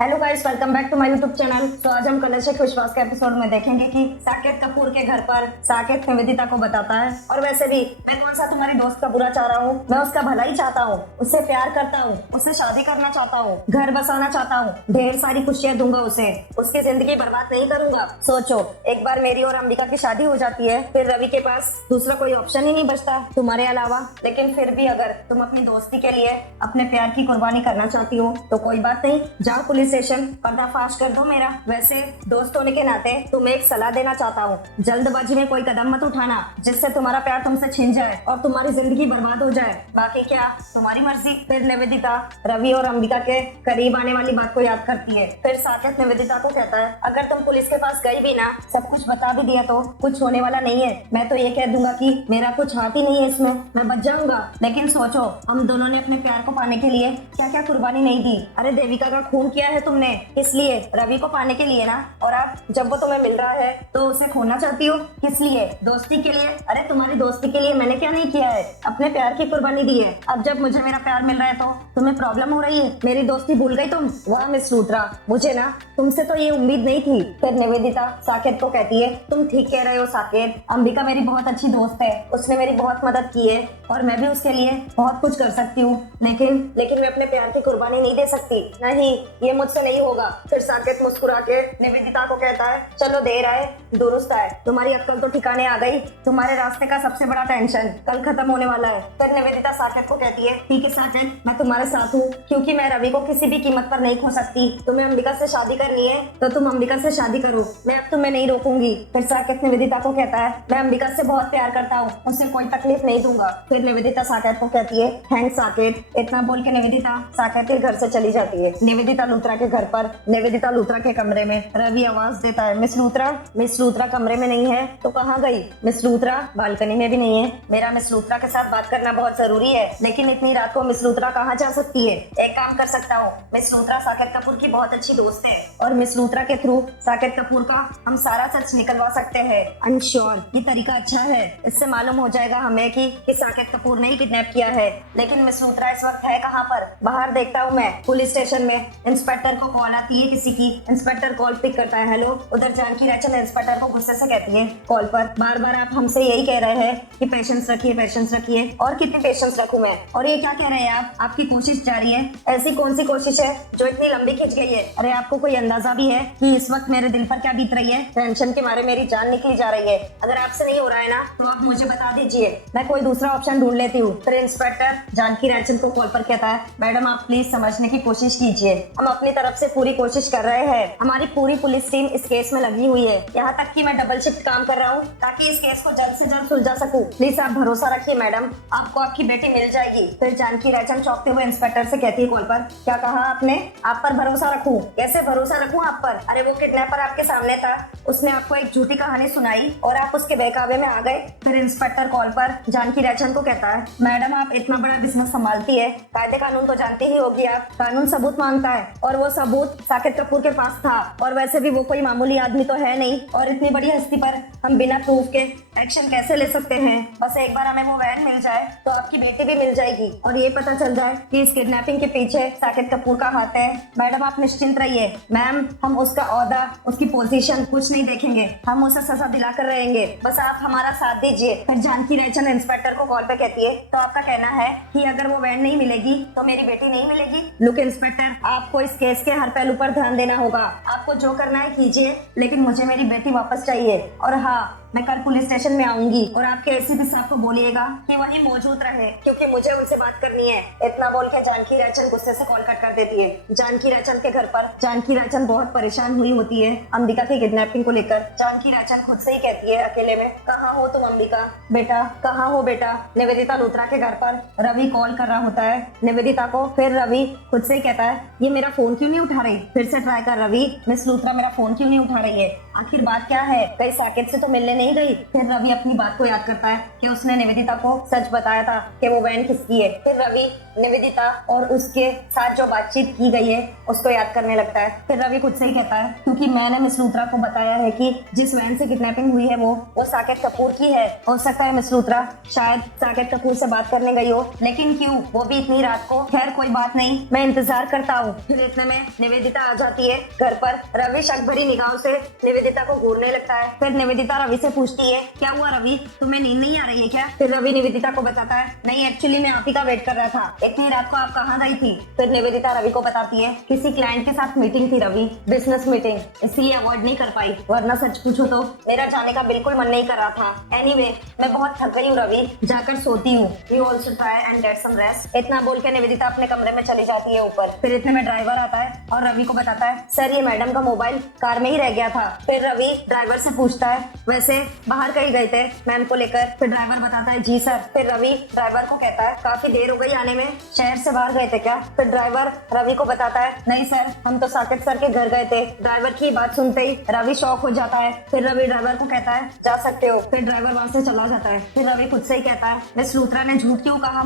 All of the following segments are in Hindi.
Hello guys, welcome back to my YouTube channel. तो आज हम कलश एक विश्वास के एपिसोड में देखेंगे कि साकेत कपूर के घर पर साकेत निवेदिता को बताता है। और वैसे भी मैं कौन सा तुम्हारी दोस्त का बुरा चाह रहा हूँ, मैं उसका भला ही चाहता हूँ, उससे प्यार करता हूँ, उससे शादी करना चाहता हूँ, घर बसाना चाहता हूँ, ढेर सारी खुशियाँ दूंगा उसे, उसकी जिंदगी बर्बाद नहीं करूंगा। सोचो, एक बार मेरी और अंबिका की शादी हो जाती है, फिर रवि के पास दूसरा कोई ऑप्शन ही नहीं बचता तुम्हारे अलावा। लेकिन फिर भी अगर तुम अपनी दोस्ती के लिए अपने प्यार की कुर्बानी करना चाहती हो तो कोई बात नहीं, जाओ पुलिस स्टेशन, पर्दाफाश कर दो मेरा। वैसे दोस्त होने के नाते तुम्हें एक सलाह देना चाहता हूँ, जल्दबाजी में कोई कदम मत उठाना जिससे तुम्हारा प्यार तुमसे छिन जाए और तुम्हारी जिंदगी बर्बाद हो जाए। बाकी क्या तुम्हारी मर्जी। फिर निवेदिता रवि और अंबिका के करीब आने वाली बात को याद करती है। फिर साकेत निवेदिता को कहता है, अगर तुम पुलिस के पास गई भी ना, सब कुछ बता भी दिया तो कुछ होने वाला नहीं है। मैं तो ये कह दूंगा कि मेरा कुछ हाथ ही नहीं है इसमें, मैं बच जाऊंगा। लेकिन सोचो, हम दोनों ने अपने प्यार को पाने के लिए क्या क्या कुर्बानी नहीं दी। अरे देविका का खून किया है तुमने, किस लिए? रवि को पाने के लिए ना। और अब जब वो तुम्हें मिल रहा है तो उसे खोना चाहती हो, किस लिए? दोस्ती के लिए। अरे तुम्हारी दोस्ती के लिए मैंने क्या नहीं किया है, अपने प्यार की कुर्बानी दी है। अब जब मुझे मेरा प्यार मिल रहा है तो तुम्हें प्रॉब्लम हो रही है, मेरी दोस्ती भूल गई तुम? वाह मिस लूथरा, मुझे ना तुमसे तो ये उम्मीद नहीं थी। फिर निवेदिता साकेत को कहती है, तुम ठीक कह रहे हो साकेत, अंबिका मेरी बहुत अच्छी दोस्त है, उसने मेरी बहुत मदद की है और मैं भी उसके लिए बहुत कुछ कर सकती हूँ, लेकिन मैं अपने प्यार की कुर्बानी नहीं दे सकती। नहीं, ये मुझसे नहीं होगा। फिर साकेत मुस्कुरा के निवेदिता को कहता है, चलो देर आए दुरुस्त आए, तुम्हारी अक्ल तो ठिकाने आ गई। तुम्हारे रास्ते का सबसे बड़ा टेंशन कल खत्म होने वाला है। फिर निवेदिता साकेत को कहती है, ठीक है साकेत, मैं तुम्हारे साथ हूँ, क्योंकि मैं रवि को किसी भी कीमत पर नहीं खो सकती। तुम्हें अंबिका से शादी करनी है तो तुम अंबिका से शादी करो, मैं अब तुम्हें नहीं रोकूंगी। फिर साकेत निवेदिता को कहता है, मैं अंबिका से बहुत प्यार करता हूँ, उसे कोई तकलीफ नहीं दूंगा। फिर निवेदिता साकेत को कहती है, थैंक्स साकेत। इतना बोल के निवेदिता साकेत के घर से चली जाती है। निवेदिता लूथरा के घर पर निवेदिता लूथरा के कमरे में रवि आवाज देता है, मिस लूथरा। मिस लूथरा कमरे में नहीं है तो कहाँ गई? मिस लूथरा बालकनी में भी नहीं है। मेरा मिस लूथरा के साथ बात करना बहुत जरूरी है, लेकिन इतनी रात को मिस लूथरा कहाँ जा सकती है? एक काम कर सकता हूँ, मिस लूथरा साकेत कपूर की बहुत अच्छी दोस्त है और मिस लूथरा के थ्रू साकेत कपूर का हम सारा सच निकलवा सकते हैं। आई एम श्योर ये तरीका अच्छा है, इससे मालूम हो जाएगा हमें कि साकेत कपूर ने ही किडनैप किया है। लेकिन मिस लूथरा इस वक्त है कहाँ पर? बाहर देखता हूँ मैं। पुलिस स्टेशन में इंस्पेक्टर को कॉल आती है किसी की। इंस्पेक्टर कॉल पिक करता है, हेलो। उधर जानकी रैचन इंस्पेक्टर को गुस्से से कहती है कॉल पर, बार बार आप हमसे यही कह रहे हैं कि पेशेंस रखिए, पेशेंस रखिए। और कितनी पेशेंस रखूं मैं? और ये क्या कह रहे हैं आप? आपकी कोशिश जारी है। ऐसी कौन सी कोशिश है जो इतनी लंबी खिंच गई है? अरे आपको कोई अंदाजा भी है कि इस वक्त मेरे दिल पर क्या बीत रही है? टेंशन के मारे मेरी जान निकली जा रही है। अगर आपसे नहीं हो रहा है ना तो आप मुझे बता दीजिए, मैं कोई दूसरा ऑप्शन ढूंढ लेती हूँ। फिर इंस्पेक्टर जानकी रैचन को कॉल पर कहता है, मैडम आप प्लीज समझने की कोशिश कीजिए, हम अपनी तरफ से पूरी कोशिश कर रहे हैं, हमारी पूरी पुलिस टीम इस केस में लगी हुई है, यहाँ तक कि मैं डबल शिफ्ट काम कर रहा हूँ ताकि इस केस को जल्द से जल्द सुलझा सकूं। प्लीज आप भरोसा रखिए मैडम, आपको आपकी बेटी मिल जाएगी। फिर जानकी रैचन चौंकते हुए इंस्पेक्टर से कहती है कॉल पर, क्या कहा आपने? आप पर भरोसा रखूं? कैसे भरोसा रखूं आप पर? अरे वो किडनैपर आपके सामने था, उसने आपको एक झूठी कहानी सुनाई और आप उसके बहकावे में आ गए। फिर इंस्पेक्टर कॉल पर जानकी रैचन को कहता है, मैडम आप इतना बड़ा बिजनेस संभालती है, कायदे कानून तो जानती ही होगी आप, कानून सबूत मांगता है और वो सबूत साकेत कपूर के पास था। और वैसे भी वो कोई मामूली आदमी तो है नहीं और इतनी बड़ी हस्ती पर हम बिना प्रूफ के एक्शन कैसे ले सकते हैं? बस एक बार हमें वो वैन मिल जाए तो आपकी बेटी भी मिल जाएगी और ये पता चल जाए कि इस किडनैपिंग के पीछे साकेत कपूर का हाथ है। मैडम आप निश्चिंत रहिए, मैम हम उसका ओहदा, उसकी पोजीशन कुछ नहीं देखेंगे, हम उसे सजा दिलाकर रहेंगे, बस आप हमारा साथ दीजिए। फिर जानकी रैचन इंस्पेक्टर को कॉल पे कहती है, तो आपका कहना है कि अगर वो वैन नहीं मिलेगी तो मेरी बेटी नहीं मिलेगी? लुक इंस्पेक्टर, आपको इस केस के हर पहलू पर ध्यान देना होगा, आपको जो करना है कीजिए, लेकिन मुझे मेरी बेटी वापस चाहिए। और हाँ, मैं कल पुलिस स्टेशन में आऊंगी और आपके एसीपी साहब को बोलिएगा कि वहीं मौजूद रहे, क्योंकि मुझे उनसे बात करनी है। इतना बोल के जानकी रैचन गुस्से से कॉल कट कर देती है। जानकी रैचन के घर पर जानकी रैचन बहुत परेशान हुई होती है अंबिका की किडनैपिंग को लेकर। जानकी रैचन खुद से ही कहती है अकेले में, कहाँ हो तुम अंबिका? बेटा कहाँ हो बेटा? निवेदिता लूथरा के घर पर रवि कॉल कर रहा होता है निवेदिता को। फिर रवि खुद से ही कहता है, ये मेरा फोन क्यों नहीं उठा रही? फिर से ट्राई कर रवि, मिस लूथरा मेरा फोन क्यों नहीं उठा रही है? आखिर बात क्या है? कहीं साकेत से तो मिलने नहीं गई। फिर रवि अपनी बात को याद करता है कि उसने निवेदिता को सच बताया था कि वो वैन किसकी है। फिर रवि निवेदिता और उसके साथ जो बातचीत की गई है उसको याद करने लगता है। फिर रवि खुद से ही कहता है क्योंकि मैंने मिस लूथरा को बताया है कि जिस वैन से किडनैपिंग हुई है वो साकेत कपूर की है। हो सकता है मिस लूथरा शायद साकेत कपूर से बात करने गई हो, लेकिन क्यों, वो भी इतनी रात को। खैर कोई बात नहीं, मैं इंतजार करता हूँ। फिर इतने में निवेदिता आ जाती है घर पर। रवि शक भरी निगाहों से निवेदिता को घूरने लगता है। फिर निवेदिता रवि से पूछती है क्या हुआ रवि, तुम्हें नींद नहीं आ रही है क्या? फिर रवि निवेदिता को बताता है नहीं, एक्चुअली मैं आप ही का वेट कर रहा था। इतनी रात को आप कहाँ गई थी? फिर निवेदिता रवि को बताती है किसी क्लाइंट के साथ मीटिंग थी रवि, बिजनेस मीटिंग, इसलिए अवॉइड नहीं कर पाई, वरना सच पूछो तो मेरा जाने का बिल्कुल मन नहीं कर रहा था। एनीवे, मैं बहुत थक गई हूँ रवि, जाकर सोती हूँ। You also try and get some rest. इतना बोल के निवेदिता अपने कमरे में चली जाती है ऊपर। फिर इतने में ड्राइवर आता है और रवि को बताता है सर ये मैडम का मोबाइल कार में ही रह गया था। फिर रवि ड्राइवर से पूछता है वैसे बाहर कहीं गए थे मैम को लेकर? फिर ड्राइवर बताता है जी सर। फिर रवि ड्राइवर को कहता है काफी देर हो गई आने में, शहर से बाहर गए थे क्या? फिर ड्राइवर रवि को बताता है नहीं सर, हम तो साकेत सर के घर गए थे। ड्राइवर की बात सुनते ही रवि शॉक हो जाता है। फिर रवि ड्राइवर को कहता है जा सकते हो। फिर ड्राइवर वहां से चला जाता है। फिर रवि खुद से ही कहता है मिस लूथरा ने झूठ क्यों कहा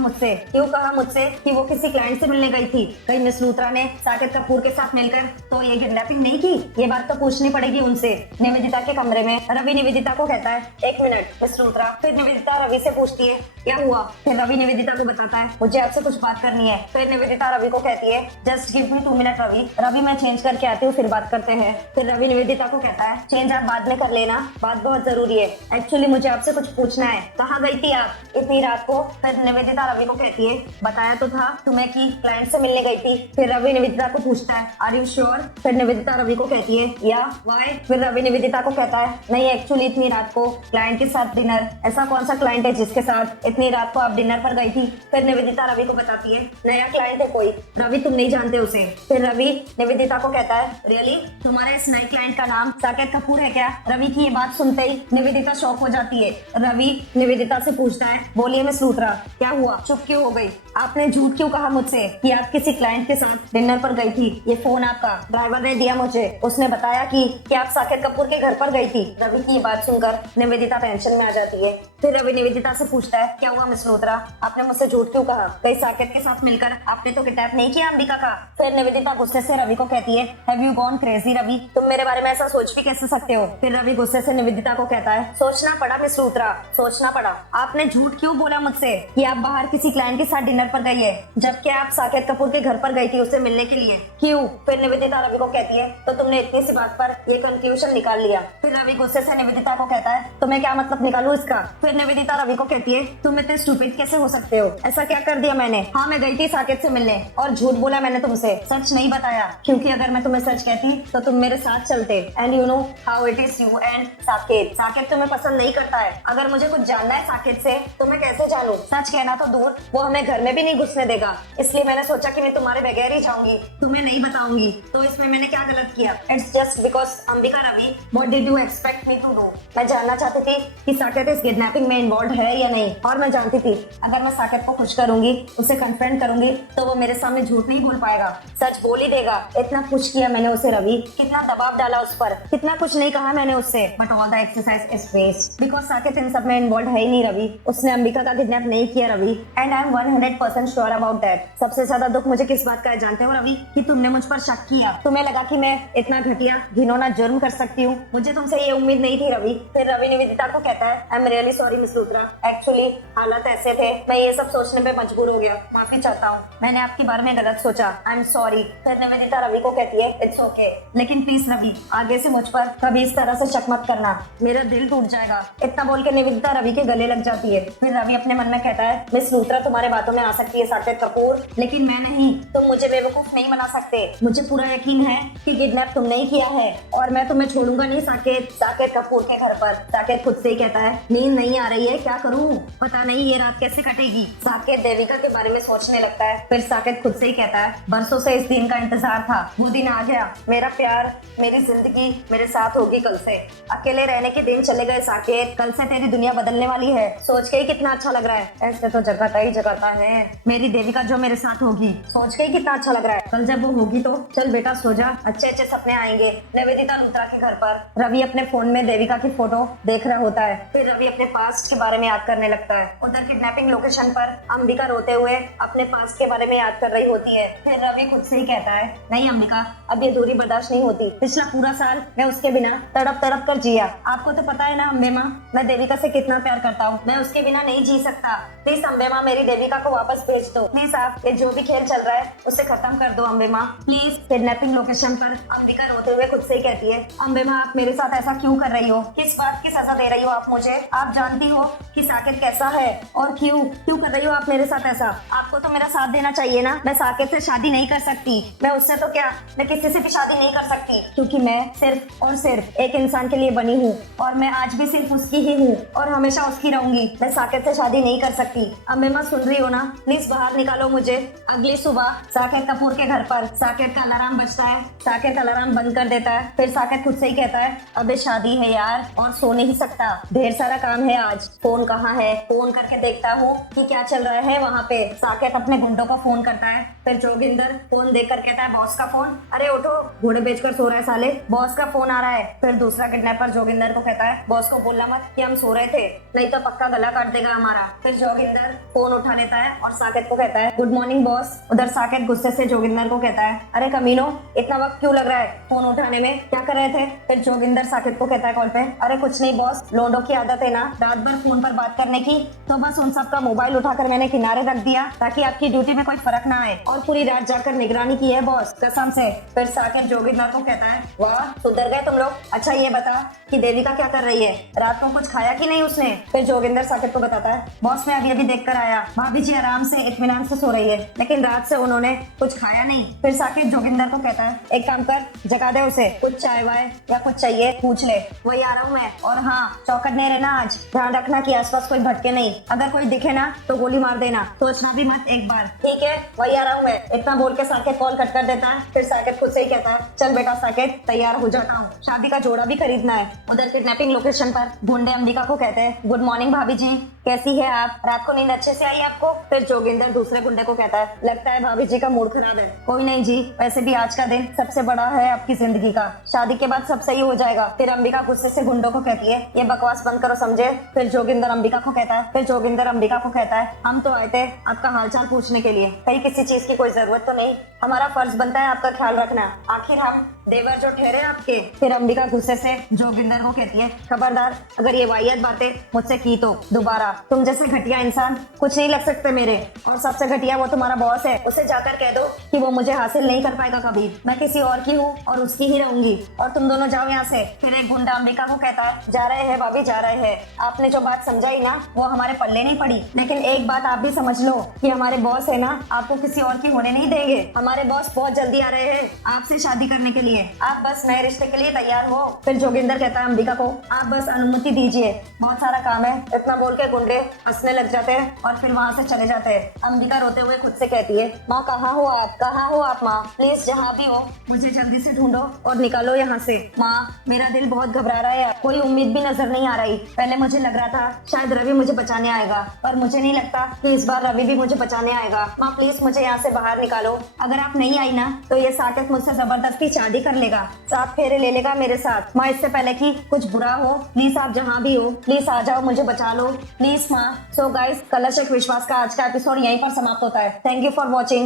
मुझसे कि वो किसी क्लाइंट से मिलने गई थी? कहीं मिस लूथरा ने साकेत कपूर के साथ मिलकर तो ये किडनैपिंग नहीं की? ये बात तो पूछनी पड़ेगी उनसे। निवेदिता के कमरे में रवि निवेदिता को कहता है एक मिनट मिस लूथरा। फिर निवेदिता रवि से पूछती है क्या हुआ? फिर रवि निवेदिता को बताता है मुझे आपसे कुछ बात करनी है। फिर निवेदिता रवि को कहती है just give me 2 minute Ravi. Ravi मैं चेंज करके आती हूँ फिर बात करते हैं। फिर रवि निवेदिता को कहता है चेंज आप बाद में कर लेना, बात बहुत जरूरी है। एक्चुअली मुझे आपसे कुछ पूछना है। कहाँ गई थी आप इतनी रात को? फिर निवेदिता रवि को कहती है बताया तो था तुम्हें कि क्लाइंट से मिलने गई थी। फिर रवि निवेदिता को पूछता है आर यू श्योर? फिर निवेदिता रवि को कहती है या व्हाई? फिर रवि निवेदिता को कहता है नहीं एक्चुअली इतनी रात को क्लाइंट के साथ डिनर। ऐसा कौन सा क्लाइंट है जिसके साथ इतनी रात को आप डिनर पर गई थी? फिर निवेदिता रवि को बताती है नया क्लाइंट है कोई, रवि तुम नहीं जानते उसे। फिर रवि निवेदिता को कहता है रियली, तुम्हारे इस नए क्लाइंट का नाम साकेत कपूर है क्या? रवि की ये बात सुनते ही निवेदिता शॉक हो जाती है। रवि निवेदिता से पूछता है बोलिए मिस लूथरा क्या हुआ, चुप क्यों हो गई? आपने झूठ क्यों कहा मुझसे कि आप किसी क्लाइंट के साथ डिनर पर गई थी? ये फोन आपका ड्राइवर ने दिया मुझे, उसने बताया कि आप साकेत कपूर के घर पर गई थी। रवि की बात सुनकर निवेदिता टेंशन में आ जाती है। फिर रवि निवेदिता से पूछता है क्या हुआ मिस लूथरा, आपने मुझसे झूठ क्यों कहा? कहीं साकेत के साथ मिलकर आपने तो किडनैप नहीं किया अंबिका का? फिर निवेदिता गुस्से से रवि को कहती है have you gone crazy Ravi, तुम मेरे बारे में ऐसा सोच भी कैसे सकते हो? फिर रवि गुस्से से निवेदिता को कहता है सोचना पड़ा मिस लूथरा, सोचना पड़ा। आपने झूठ क्यों बोला मुझसे कि आप बाहर किसी क्लाइंट के साथ डिनर पर गई है, जबकि आप साकेत कपूर के घर पर गई थी उससे मिलने के लिए? क्यों? फिर निवेदिता रवि को कहती है तो तुमने इतनी सी बात पर ये कंक्लूजन निकाल लिया। फिर रवि गुस्से से निवेदिता को कहता है तुम्हें क्या मतलब निकालूं इसका? फिर निवेदिता रवि को कहती है तुम इतने स्टूपिड कैसे हो सकते हो, ऐसा क्या कर दिया मैंने? हाँ मैं गई थी साकेत से मिलने और झूठ बोला मैंने तुमसे, सच नहीं बताया, क्योंकि अगर मैं तुम्हें सच कहती तो तुम मेरे साथ चलते। And you know how it is you and Saket. Saket तुम्हें पसंद नहीं करता है। अगर मुझे कुछ जानना है साकेत से तो मैं कैसे जानूं? सच कहना तो दूर, वो हमें घर में भी नहीं घुसने देगा। इसलिए मैंने सोचा कि मैं तुम्हारे बगैर ही जाऊंगी, तुम्हें नहीं बताऊंगी। तो इसमें मैंने क्या गलत किया? It's just because Ambika Ravi, what did you expect me to do? मैं जानना चाहती थी कि साकेत इस किडनैपिंग में इन्वॉल्व है या नहीं, और मैं जानती थी अगर मैं साकेत को खुश करूंगी, उसे कन्फ्रंट करूंगी, तो वो मेरे सामने झूठ नहीं बोल पाएगा, सच बोल ही देगा। इतना कुछ किया मैंने उसे रवि, कितना दबाव डाला उस पर, कितना कुछ नहीं कहा मैंने उससे, but all the exercise is waste because Saket इन सब में इन्वॉल्व है ही नहीं रवि। उसने अंबिका का किडनैप नहीं किया Ravi, and I am 100% sure about that. सबसे ज्यादा दुख मुझे किस बात का है जानते हो रवि? कि तुमने मुझ पर शक किया, तुम्हें लगा कि मैं इतना घटिया घिनौना जुर्म कर सकती हूँ। मुझे तुमसे ये उम्मीद नहीं थी रवि। फिर रवि निवेदिता को कहता है I am really sorry miss Luthra, actually हालात ऐसे थे, मैं ये सब सोचने पे मजबूर हो गया, माफी चाहता हूँ, मैंने आपके बारे में गलत सोचा, आई एम सॉरी। फिर निवेदिता रवि को कहती है इट्स ओके, लेकिन प्लीज रवि आगे से मुझ पर कभी इस तरह से शक मत करना, मेरा दिल टूट जाएगा। इतना बोल के निवेदिता रवि के गले लग जाती है। फिर रवि अपने मन में कहता है मिस लूथरा तुम्हारे बातों में आ सकती है साकेत कपूर, लेकिन मैं नहीं, तुम मुझे बेवकूफ नहीं बना सकते। मुझे पूरा यकीन है कि किडनैप तुमने ही किया है और मैं तुम्हें छोड़ूंगा नहीं साकेत कपूर के घर पर। साकेत खुद से ही कहता है नींद नहीं नहीं आ रही है, क्या करूं? पता नहीं ये रात कैसे कटेगी। साकेत देविका के बारे में सोचने लगता है। फिर साकेत खुद से ही कहता है, बरसों से इस दिन का इंतजार था, वो दिन आ गया। मेरा प्यार, मेरी जिंदगी मेरे साथ होगी कल से। अकेले रहने के दिन चले गए साकेत, कल से तेरी दुनिया बदलने वाली है। सोच के ही कितना अच्छा लग रहा है। ऐसे तो जगाता ही जगाता है, मेरी देविका जो मेरे साथ होगी। सोच के ही कितना अच्छा लग रहा है। कल जब वो होगी तो चल बेटा सो जा, अच्छे अच्छे सपने आएंगे। निवेदिता लूथरा के घर पर रवि अपने फोन में देविका की फोटो देख रहा होता है। फिर रवि अपने पास्ट के बारे में याद करने लगता है। उधर किडनैपिंग लोकेशन पर अंबिका रोते हुए अपने पास्ट के बारे में याद कर रही होती है। फिर रवि खुद से ही कहता है, नहीं अंबिका, अब ये दूरी बर्दाश्त नहीं होती। पिछला पूरा साल मैं उसके बिना तड़प तड़प कर जिया। आपको तो पता है ना अम्बे माँ, मैं देविका से कितना प्यार करता हूँ। मैं उसके बिना नहीं जी सकता। प्लीज अम्बे माँ, मेरी देविका को वापस भेज दो। प्लीज आप ये जो भी खेल चल रहा है उसे खत्म कर दो अम्बे माँ, प्लीज। किडनैपिंग लोकेशन पर अंबिका रोते हुए खुद से ही कहती है, अम्बे माँ आप मेरे साथ ऐसा क्यों कर रही हो? किस बात की सजा दे रही हो आप मुझे? आप जानती हो कि साकेत कैसा है और क्यों क्यों कर रही हो आप मेरे साथ ऐसा? आपको तो मेरा साथ देना चाहिए ना। मैं साकेत से शादी नहीं कर सकती। मैं उससे तो क्या, मैं किसी से भी शादी नहीं कर सकती, क्योंकि मैं सिर्फ और सिर्फ एक इंसान के लिए बनी हूँ और मैं आज भी सिर्फ उसकी ही हूँ और हमेशा उसकी रहूंगी। मैं साकेत से शादी नहीं कर सकती। अम्बे माँ सुन रही हो ना? प्लीज बाहर निकालो मुझे। अगली सुबह साकेत कपूर के घर पर साकेत का अलार्म बजता है। साकेत अलार्म बंद कर देता है। फिर साकेत खुद से ही कहता है, अबे शादी है यार और सो नहीं सकता, ढेर सारा काम है आज। फोन कहाँ है? फोन करके देखता हूँ कि क्या चल रहा है वहाँ पे। साकेत अपने गुंडों को फोन करता है। फिर जोगिंदर फोन देखकर कहता है, बॉस का फोन। अरे उठो, घोड़े बेचकर सो रहा है साले, बॉस का फोन आ रहा है। फिर दूसरा किडनैपर जोगिंदर को कहता है, बॉस को बोलना मत कि हम सो रहे थे, नहीं तो पक्का गला काट देगा हमारा। फिर जोगिंदर फोन उठा लेता है और साकेत को कहता है, गुड मॉर्निंग बॉस। उधर साकेत गुस्से से जोगिंदर को कहता है, अरे कमीनो, इतना वक्त क्यों लग रहा है फोन उठाने में, क्या कर रहे थे? फिर जोगिंदर साकेत को कहता है कॉल पे, अरे कुछ नहीं बॉस, लोडो की आदत है ना रात भर फोन पर बात करने की, तो बस उन सब का मोबाइल उठाकर मैंने किनारे रख दिया ताकि आपकी ड्यूटी में कोई फर्क ना आए, और पूरी रात जाकर निगरानी की है बॉस, कसम से। फिर साकेत जोगिंदर को कहता है, वाह सुधर गए तुम लोग। अच्छा ये बता कि देविका क्या कर रही है, रात को कुछ खाया कि नहीं उसने? फिर जोगिंदर साकेत को बताता है, बॉस मैं अभी अभी देख कर आया, भाभी जी आराम से इत्मीनान से सो रही है, लेकिन रात से उन्होंने कुछ खाया नहीं। फिर साकेत जोगिंदर को कहता है, एक काम कर, जगा दे उसे, कुछ चाय वाय या कुछ चाहिए पूछ ले, वही आ रहा हूँ मैं। और हाँ, चौकट नहीं रहना आज, ध्यान रखना कि आसपास कोई भटके नहीं, अगर कोई दिखे ना तो गोली मार देना, सोचना भी मत एक बार, ठीक है? वही आ रहा हूँ मैं। इतना बोल के साकेत कॉल कट कर देता है। फिर साकेत खुद से ही कहता है, चल बेटा साकेत, तैयार हो जाता हूँ, शादी का जोड़ा भी खरीदना है। उधर किडनैपिंग लोकेशन पर गुंडे अंबिका को कहते हैं, गुड मॉर्निंग भाभी जी, कैसी है आप? रात को नींद अच्छे से आई आपको? फिर जोगिंदर दूसरे गुंडे को कहता है, लगता है भाभी जी का मूड खराब है। कोई नहीं जी, वैसे भी आज का दिन सबसे बड़ा है आपकी जिंदगी का, शादी के बाद सब सही हो जाएगा। फिर अंबिका गुस्से से गुंडों को कहती है, ये बकवास बंद करो समझे। फिर जोगिंदर अंबिका को कहता है, हम तो आए थे आपका हालचाल पूछने के लिए, कहीं किसी चीज की कोई जरूरत तो नहीं? हमारा फर्ज बनता है आपका ख्याल रखना, आखिर हम देवर जो ठहरे आपके। फिर अंबिका गुस्से से जोगिंदर को कहती है, खबरदार अगर ये वाहियात बातें मुझसे की तो दोबारा तुम जैसे घटिया इंसान कुछ नहीं लग सकते मेरे, और सबसे घटिया वो तुम्हारा बॉस है, उसे जाकर कह दो कि वो मुझे हासिल नहीं कर पाएगा कभी, मैं किसी और की हूँ और उसकी ही रहूंगी, और तुम दोनों जाओ यहाँ से। फिर एक गुंडा अंबिका को कहता है, जा रहे हैं भाभी जा रहे हैं, आपने जो बात समझाई ना वो हमारे पल्ले नहीं पड़ी, लेकिन एक बात आप भी समझ लो कि हमारे बॉस है ना, आपको किसी और की होने नहीं देंगे। हमारे बॉस बहुत जल्दी आ रहे हैं आपसे शादी करने के लिए, आप बस नए रिश्ते के लिए तैयार हो। फिर जोगिंदर कहता है अंबिका को, आप बस अनुमति दीजिए, बहुत सारा काम है। इतना बोल के गुंडे हंसने लग जाते हैं और फिर वहाँ से चले जाते हैं। अंबिका रोते हुए खुद से कहती है, माँ कहाँ हो आप माँ, प्लीज जहाँ भी हो मुझे जल्दी से ढूंढो और निकालो यहाँ से। माँ मेरा दिल बहुत घबरा रहा है, कोई उम्मीद भी नजर नहीं आ रही। पहले मुझे लग रहा था शायद रवि मुझे बचाने आएगा, पर मुझे नहीं लगता कि इस बार रवि भी मुझे बचाने आएगा। माँ प्लीज मुझे यहाँ से बाहर निकालो, अगर आप नहीं आई ना तो ये साकेत मुझसे जबरदस्ती शादी कर लेगा, 7 फेरे ले लेगा मेरे साथ। माँ इससे पहले कि कुछ बुरा हो, प्लीज आप जहाँ भी हो प्लीज आ जाओ, मुझे बचा लो प्लीज माँ। सो गाइस, कलश एक विश्वास का आज का एपिसोड यहीं पर समाप्त होता है। Thank you for watching.